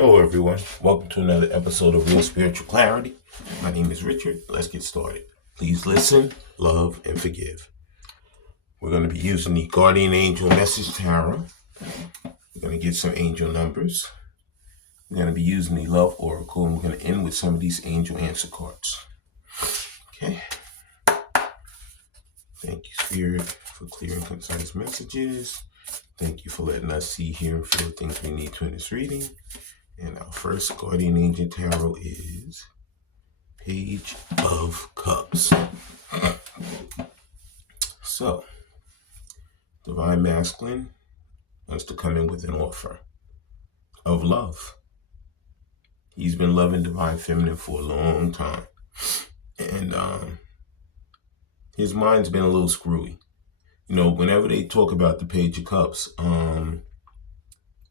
Hello, everyone. Welcome to another episode of Real Spiritual Clarity. My name is Richard. Let's get started. Please listen, love, and forgive. We're going to be using the Guardian Angel Message Tarot. We're going to get some angel numbers. We're going to be using the Love Oracle, and we're going to end with some of these angel answer cards. Okay. Thank you, Spirit, for clear and concise messages. Thank you for letting us see, hear, and feel the things we need to in this reading. And our first Guardian Angel Tarot is Page of Cups. So, Divine Masculine wants to come in with an offer of love. He's been loving Divine Feminine for a long time. And his mind's been a little screwy. You know, whenever they talk about the Page of Cups,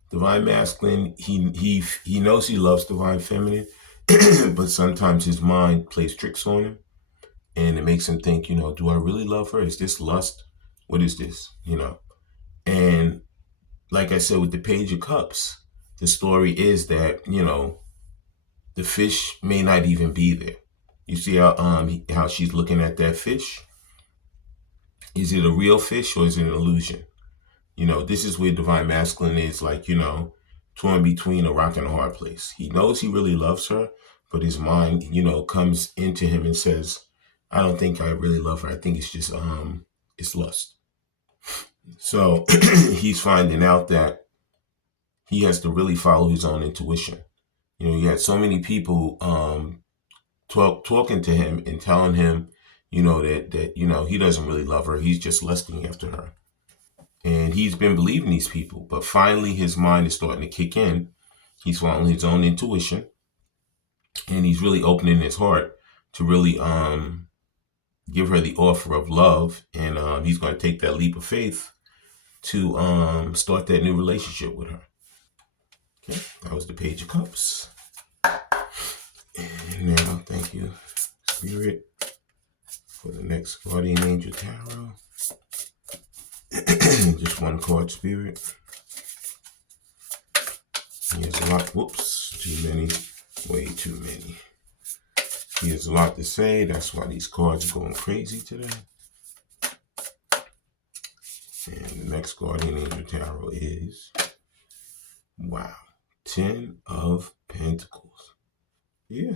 Divine Masculine, he knows he loves Divine Feminine, but sometimes his mind plays tricks on him, and it makes him think, do I really love her? Is this lust? What is this? And like I said, with the Page of Cups, the story is that, the fish may not even be there. You see how she's looking at that fish? Is it a real fish or is it an illusion? This is where Divine Masculine is like, torn between a rock and a hard place. He knows he really loves her, but his mind, comes into him and says, I don't think I really love her. I think it's just, it's lust. So he's finding out that he has to really follow his own intuition. You had so many people talking to him and telling him, that he doesn't really love her. He's just lusting after her. And he's been believing these people, but finally his mind is starting to kick in. He's following his own intuition, and he's really opening his heart to really give her the offer of love. And he's going to take that leap of faith to start that new relationship with her. Okay, that was the Page of Cups. And now, thank you, Spirit, for the next Guardian Angel Tarot. Just one card, Spirit. He has a lot. Whoops, too many. Way too many. He has a lot to say. That's why these cards are going crazy today. And the next Guardian Angel Tarot is, wow, 10 of Pentacles. Yeah.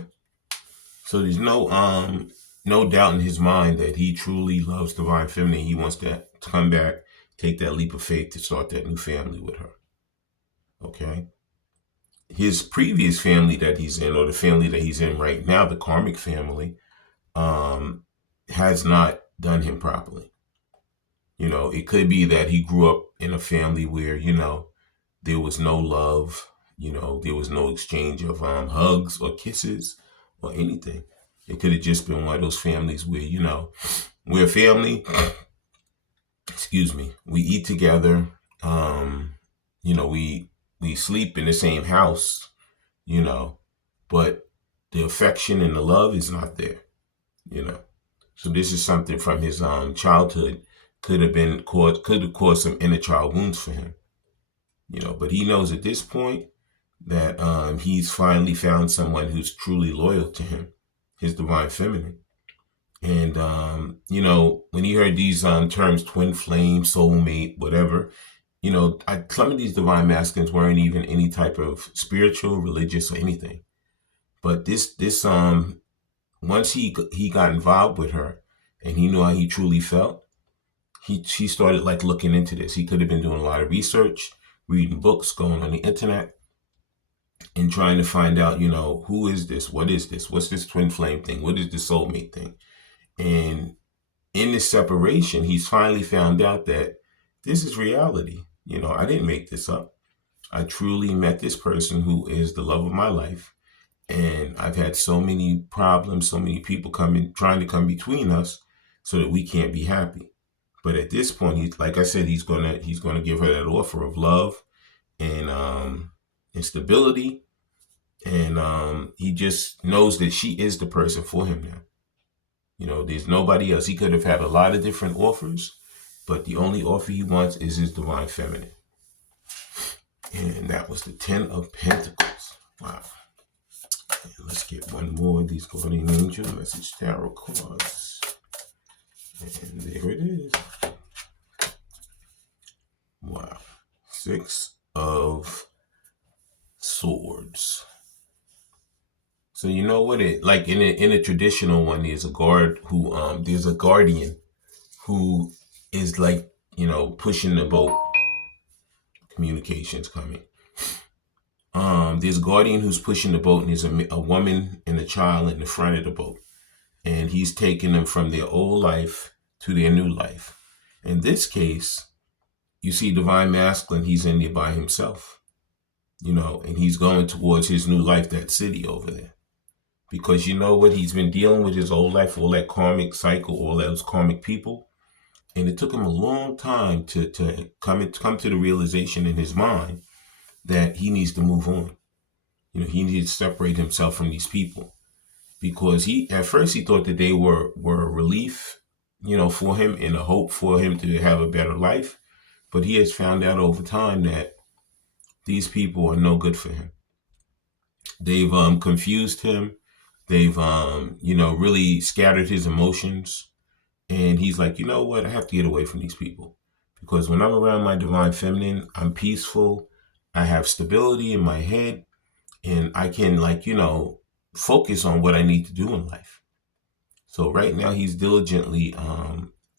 So there's no doubt in his mind that he truly loves Divine Feminine. He wants to come back, take that leap of faith to start that new family with her. Okay? His previous family that he's in, or the family that he's in right now, the karmic family, has not done him properly. It could be that he grew up in a family where, there was no love, there was no exchange of hugs or kisses or anything. It could have just been one of those families where, we're a family, we eat together, we sleep in the same house, but the affection and the love is not there, So this is something from his childhood could have caused some inner child wounds for him, but he knows at this point that he's finally found someone who's truly loyal to him, his Divine Feminine. And, when he heard these terms, twin flame, soulmate, whatever, some of these Divine Masculines weren't even any type of spiritual, religious, or anything. But this once he got involved with her and he knew how he truly felt, he started like looking into this. He could have been doing a lot of research, reading books, going on the internet, and trying to find out, who is this? What is this? What's this twin flame thing? What is this soulmate thing? And in this separation, he's finally found out that this is reality. I didn't make this up. I truly met this person who is the love of my life. And I've had so many problems, so many people trying to come between us so that we can't be happy. But at this point, like I said, he's gonna give her that offer of love and stability. And he just knows that she is the person for him now. There's nobody else. He could have had a lot of different offers, but the only offer he wants is his Divine Feminine. And that was the 10 of Pentacles. get one more of these guardian angel message tarot cards. And there it is. Wow. 6 of Swords. So you know what it like in a traditional one, there's a guardian who is like, pushing the boat. Communications coming. There's a guardian who's pushing the boat, and there's a woman and a child in the front of the boat, and he's taking them from their old life to their new life. In this case, you see divine masculine, he's in there by himself, and he's going towards his new life, that city over there. Because you know what? He's been dealing with his old life, all that karmic cycle, all those karmic people. And it took him a long time to come to the realization in his mind that he needs to move on. He needs to separate himself from these people. Because at first he thought that they were a relief, for him, and a hope for him to have a better life. But he has found out over time that these people are no good for him. They've confused him. They've, really scattered his emotions. And he's like, you know what? I have to get away from these people. Because when I'm around my divine feminine, I'm peaceful. I have stability in my head. And I can, focus on what I need to do in life. So right now he's diligently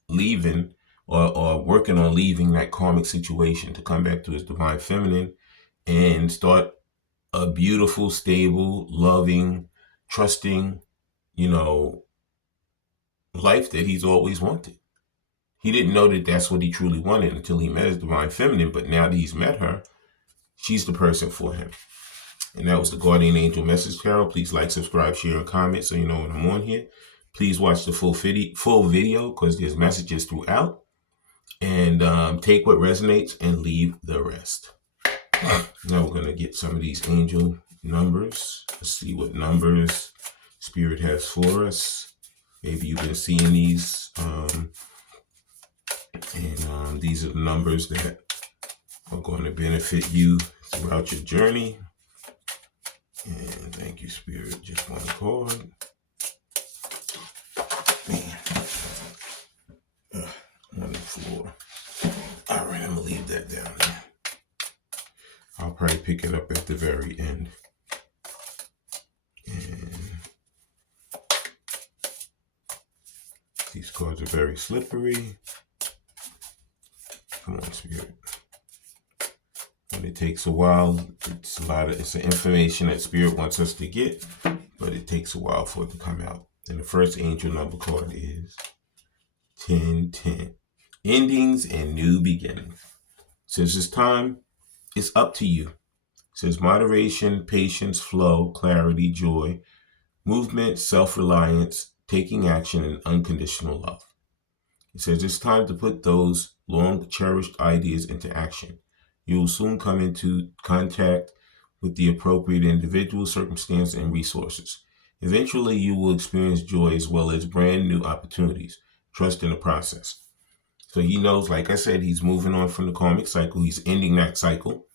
leaving or working on leaving that karmic situation to come back to his divine feminine and start a beautiful, stable, loving, trusting, life that he's always wanted. He didn't know that that's what he truly wanted until he met his divine feminine, but now that he's met her, she's the person for him. And that was the Guardian Angel Message Tarot. Please like, subscribe, share, and comment so you know when I'm on here. Please watch the full video because there's messages throughout. And take what resonates and leave the rest. Now we're going to get some of these angel numbers. Let's see what numbers Spirit has for us. Maybe you've been seeing these. And these are the numbers that are going to benefit you throughout your journey. And thank you, Spirit. Just one card. Man. 1 and 4. All right, I'm going to leave that down there. I'll probably pick it up at the very end. And these cards are very slippery. Come on, Spirit. And it takes a while. It's the information that Spirit wants us to get, but it takes a while for it to come out. And the first angel number card is 1010. Endings and new beginnings. It says this time, it's up to you. It says moderation, patience, flow, clarity, joy, movement, self-reliance, taking action, and unconditional love. It says it's time to put those long cherished ideas into action. You will soon come into contact with the appropriate individual, circumstance, and resources. Eventually, you will experience joy as well as brand new opportunities. Trust in the process. So he knows, like I said, he's moving on from the karmic cycle. He's ending that cycle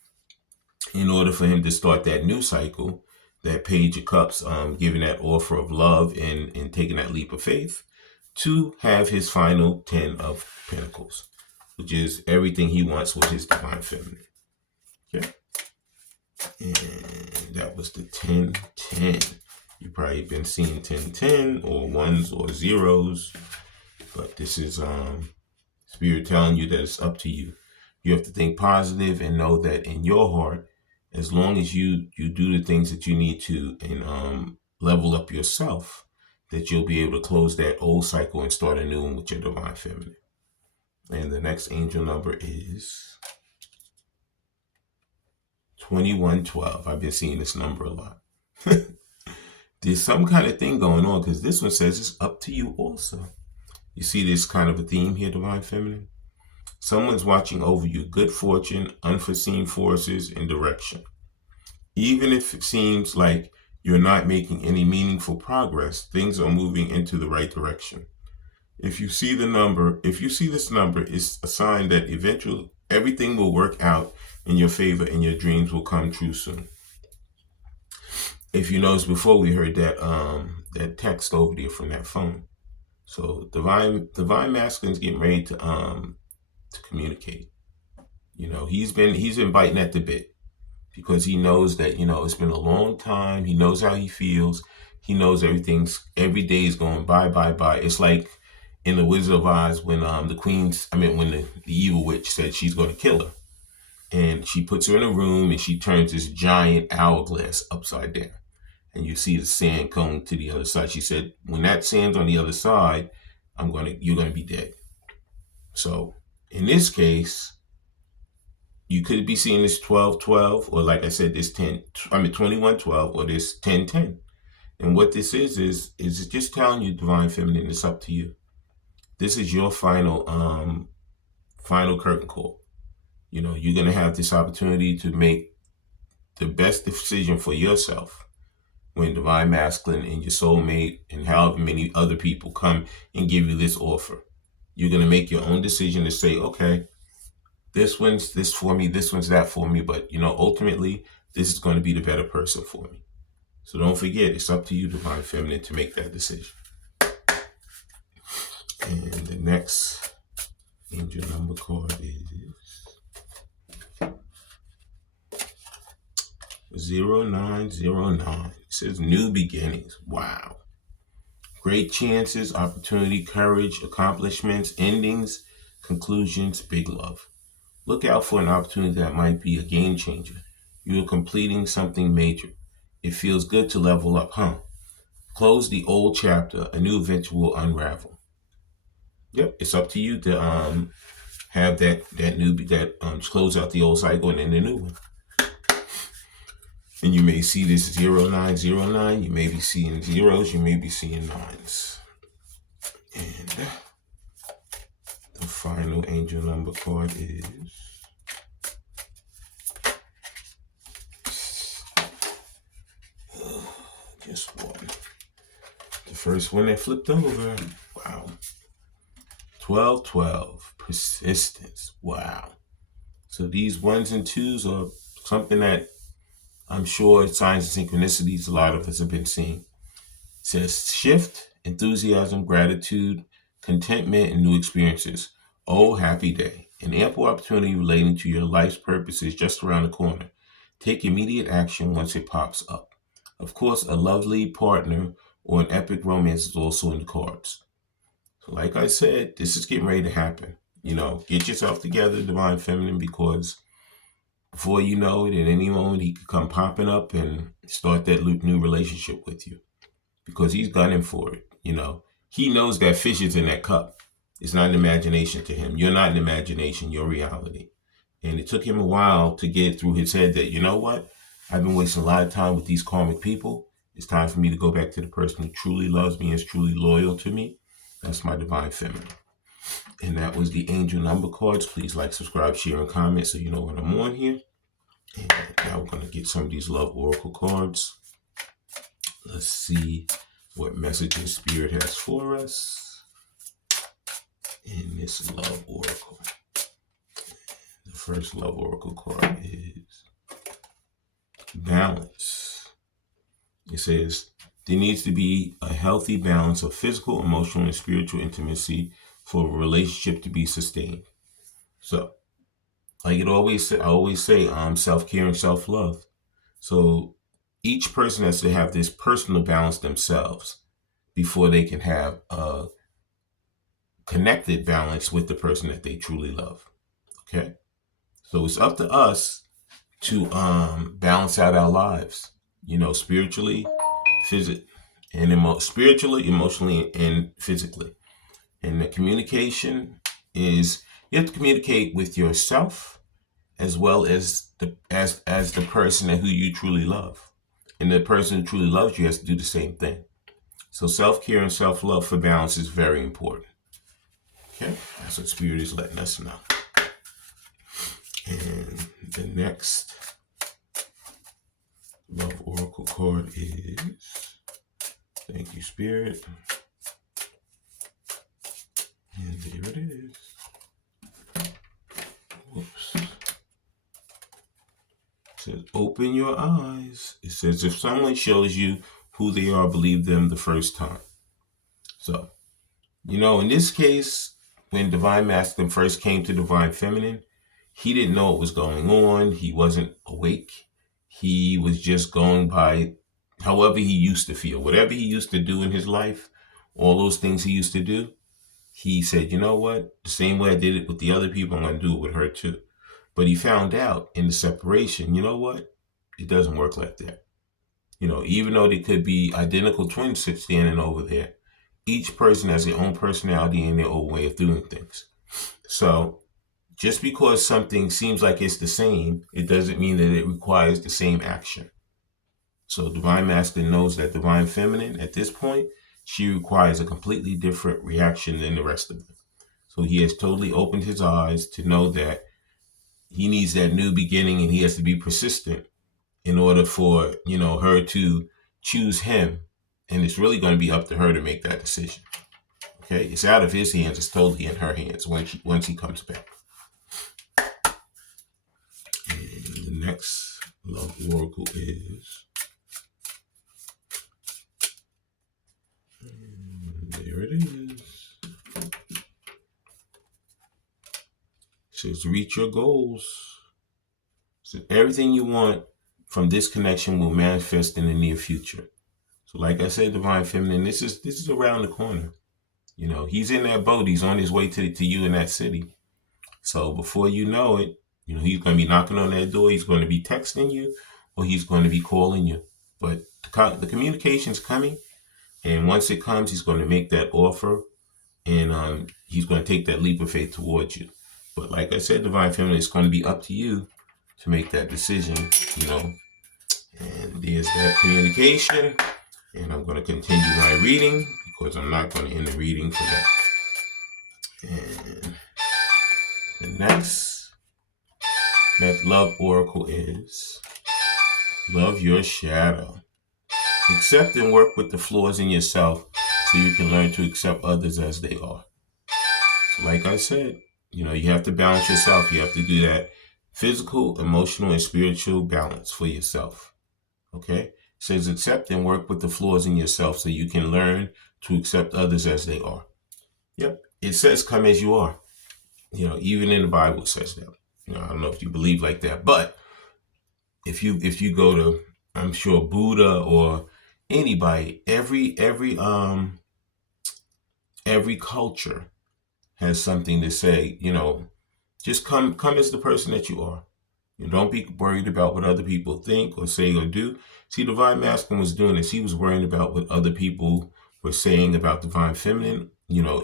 in order for him to start that new cycle, that Page of Cups, giving that offer of love and taking that leap of faith to have his final 10 of Pentacles, which is everything he wants with his divine feminine. Okay. And that was the 1010. You've probably been seeing 1010 or ones or zeros, but this is Spirit telling you that it's up to you. You have to think positive and know that in your heart, as long as you do the things that you need to and level up yourself, that you'll be able to close that old cycle and start a new one with your divine feminine. And the next angel number is 2112. I've been seeing this number a lot. There's some kind of thing going on because this one says it's up to you also. You see this kind of a theme here, divine feminine? Someone's watching over you, good fortune, unforeseen forces, and direction. Even if it seems like you're not making any meaningful progress, things are moving into the right direction. If you see this number, it's a sign that eventually everything will work out in your favor and your dreams will come true soon. if you notice before, we heard that text over there from that phone. So divine masculine's getting ready to communicate. He's been biting at the bit because he knows that it's been a long time. He knows how he feels. He knows every day is going by. It's like in the Wizard of Oz when when the evil witch said she's going to kill her, and she puts her in a room and she turns this giant hourglass upside down, and you see the sand coming to the other side. She said, when that sand's on the other side, you're gonna be dead. So in this case, you could be seeing this 12-12, or like I said, this 21-12, or this 10-10. And what this is it just telling you, divine feminine, it's up to you. This is your final curtain call. You're gonna have this opportunity to make the best decision for yourself when divine masculine and your soulmate and however many other people come and give you this offer. You're gonna make your own decision to say, okay, this one's this for me, this one's that for me, but ultimately this is going to be the better person for me. So don't forget, it's up to you, divine feminine, to make that decision. And the next angel number card is 0909. It says new beginnings. Wow. Great chances, opportunity, courage, accomplishments, endings, conclusions, big love. Look out for an opportunity that might be a game changer. You are completing something major. It feels good to level up, huh? Close the old chapter. A new adventure will unravel. Yep, it's up to you to have close out the old cycle and then the new one. And you may see this 0909. You may be seeing zeros. You may be seeing nines. And the final angel number card is just one. The first one that flipped over. Wow. 12-12. Persistence. Wow. So these ones and twos are something that I'm sure signs and synchronicities a lot of us have been seeing. It says shift, enthusiasm, gratitude, contentment, and new experiences. Oh, happy day. An ample opportunity relating to your life's purpose is just around the corner. Take immediate action once it pops up. Of course, a lovely partner or an epic romance is also in the cards. So like I said, this is getting ready to happen. Get yourself together, divine feminine, because before you know it, at any moment, he could come popping up and start that new relationship with you because he's gunning for it. He knows that fish is in that cup. It's not an imagination to him. You're not an imagination. You're reality. And it took him a while to get through his head that, you know what? I've been wasting a lot of time with these karmic people. It's time for me to go back to the person who truly loves me and is truly loyal to me. That's my divine feminine. And that was the angel number cards. Please like, subscribe, share, and comment so you know when I'm on here. And now we're going to get some of these love oracle cards. Let's see what messages Spirit has for us in this love oracle. The first love oracle card is balance. It says, there needs to be a healthy balance of physical, emotional, and spiritual intimacy for a relationship to be sustained. So, like I always say, self-care and self-love. So each person has to have this personal balance themselves before they can have a connected balance with the person that they truly love. Okay? So it's up to us to balance out our lives, spiritually, spiritually, emotionally, and physically. And the communication is, you have to communicate with yourself as well as the person who you truly love. And the person who truly loves you has to do the same thing. So self-care and self-love for balance is very important. Okay, that's what Spirit is letting us know. And the next love oracle card is, thank you, Spirit. And there it is. Whoops. It says open your eyes. It says, if someone shows you who they are, believe them the first time. So, in this case, when Divine Masculine first came to Divine Feminine, he didn't know what was going on. He wasn't awake. He was just going by however he used to feel. Whatever he used to do in his life, all those things he used to do, he said, you know what? The same way I did it with the other people, I'm going to do it with her too. But he found out in the separation, you know what? It doesn't work like that. Even though they could be identical twins standing over there, each person has their own personality and their own way of doing things. So just because something seems like it's the same, it doesn't mean that it requires the same action. So Divine Masculine knows that Divine Feminine, at this point, she requires a completely different reaction than the rest of them. So he has totally opened his eyes to know that he needs that new beginning, and he has to be persistent in order for, her to choose him. And it's really going to be up to her to make that decision. Okay? It's out of his hands. It's totally in her hands once he comes back. And the next love oracle is... there it is. It says, reach your goals. So everything you want from this connection will manifest in the near future. So like I said, Divine Feminine, this is around the corner. He's in that boat. He's on his way to you in that city. So before you know it, he's going to be knocking on that door. He's going to be texting you, or he's going to be calling you. But the communication's coming. And once it comes, he's going to make that offer, and he's going to take that leap of faith towards you. But like I said, Divine Feminine, it's going to be up to you to make that decision, And there's that communication. And I'm going to continue my reading because I'm not going to end the reading for that. And the next love oracle is love your shadow. Accept and work with the flaws in yourself so you can learn to accept others as they are. So like I said, you have to balance yourself. You have to do that physical, emotional, and spiritual balance for yourself. Okay? It says accept and work with the flaws in yourself so you can learn to accept others as they are. Yep. It says come as you are. Even in the Bible it says that. I don't know if you believe like that, but if you go to, I'm sure, Buddha or anybody, every culture has something to say, just come as the person that you are. Don't be worried about what other people think or say or do. See, Divine Masculine was doing this. He was worrying about what other people were saying about Divine Feminine.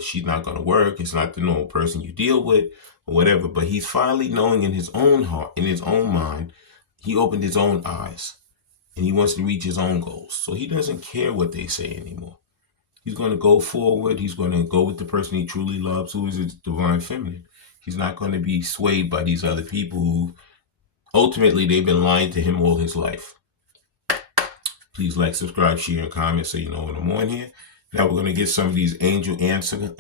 She's not going to work. It's not the normal person you deal with or whatever. But he's finally knowing in his own heart, in his own mind, he opened his own eyes and he wants to reach his own goals. So he doesn't care what they say anymore. He's going to go forward. He's going to go with the person he truly loves, who is his Divine Feminine. He's not going to be swayed by these other people who ultimately they've been lying to him all his life. Please like, subscribe, share, and comment so you know when I'm on here. Now we're going to get some of these angel answer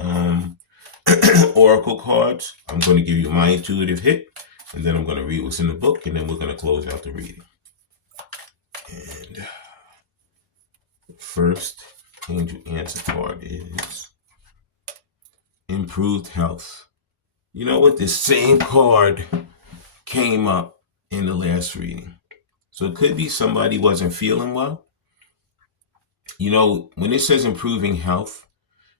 oracle cards. I'm going to give you my intuitive hit, and then I'm going to read what's in the book, and then we're going to close out the reading. And first angel answer card is improved health. You know what? This same card came up in the last reading. So it could be somebody wasn't feeling well. When it says improving health,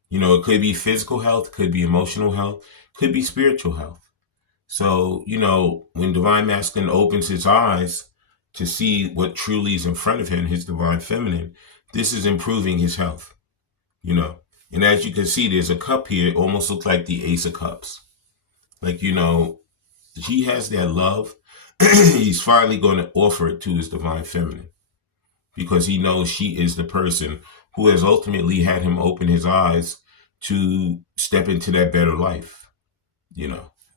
it could be physical health, could be emotional health, could be spiritual health. So, when Divine Masculine opens his eyes to see what truly is in front of him, his Divine Feminine, this is improving his health, And as you can see, there's a cup here. It almost looks like the Ace of Cups. Like, he has that love. He's finally going to offer it to his Divine Feminine because he knows she is the person who has ultimately had him open his eyes to step into that better life,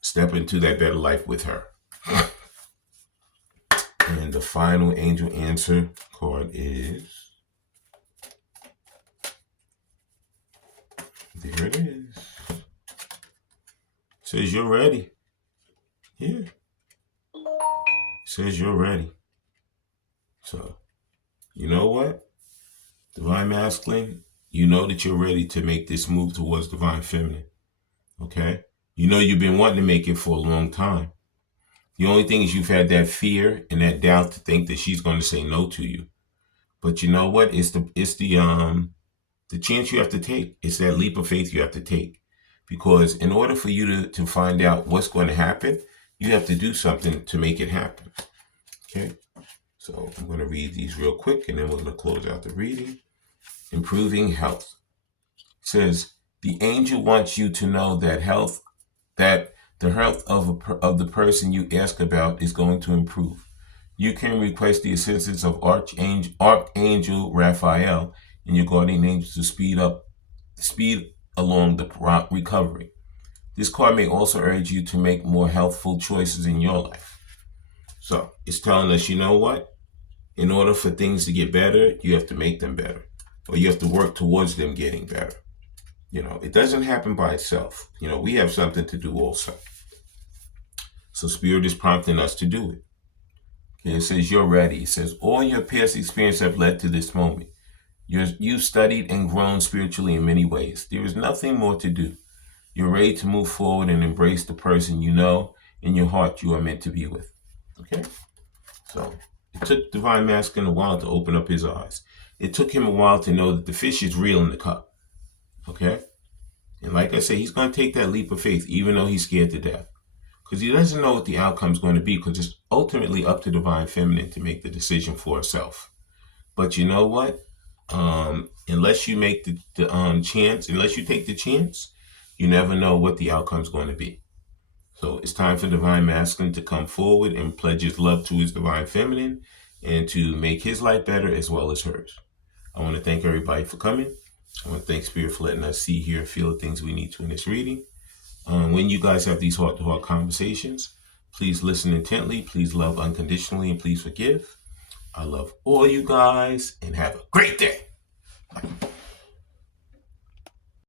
step into that better life with her. And the final angel answer card is, there it is. It says you're ready. Yeah. Says you're ready. So, you know what? Divine Masculine, you know that you're ready to make this move towards Divine Feminine. Okay? You know you've been wanting to make it for a long time. The only thing is you've had that fear and that doubt to think that she's going to say no to you. But you know what? It's the chance you have to take. It's that leap of faith you have to take. Because in order for you to find out what's going to happen, you have to do something to make it happen. Okay? So I'm going to read these real quick and then we're going to close out the reading. Improving health. It says, the angel wants you to know that the health of the person you ask about is going to improve. You can request the assistance of Archangel Raphael and your guardian angels to speed along the recovery. This card may also urge you to make more healthful choices in your life. So it's telling us, you know what? In order for things to get better, you have to make them better, or you have to work towards them getting better. It doesn't happen by itself. We have something to do also. So Spirit is prompting us to do it. Okay, it says you're ready. It says all your past experiences have led to this moment. You've studied and grown spiritually in many ways. There is nothing more to do. You're ready to move forward and embrace the person you know in your heart you are meant to be with. Okay? So it took Divine Masculine a while to open up his eyes. It took him a while to know that the fish is real in the cup. Okay? And like I said, he's going to take that leap of faith even though he's scared to death. Because he doesn't know what the outcome is going to be, because it's ultimately up to Divine Feminine to make the decision for herself. But you know what? Unless you make unless you take the chance, you never know what the outcome is going to be. So it's time for Divine Masculine to come forward and pledge his love to his Divine Feminine and to make his life better as well as hers. I want to thank everybody for coming. I want to thank Spirit for letting us see, hear, feel the things we need to in this reading. When you guys have these heart-to-heart conversations, please listen intently, please love unconditionally, and please forgive. I love all you guys, and have a great day. Bye.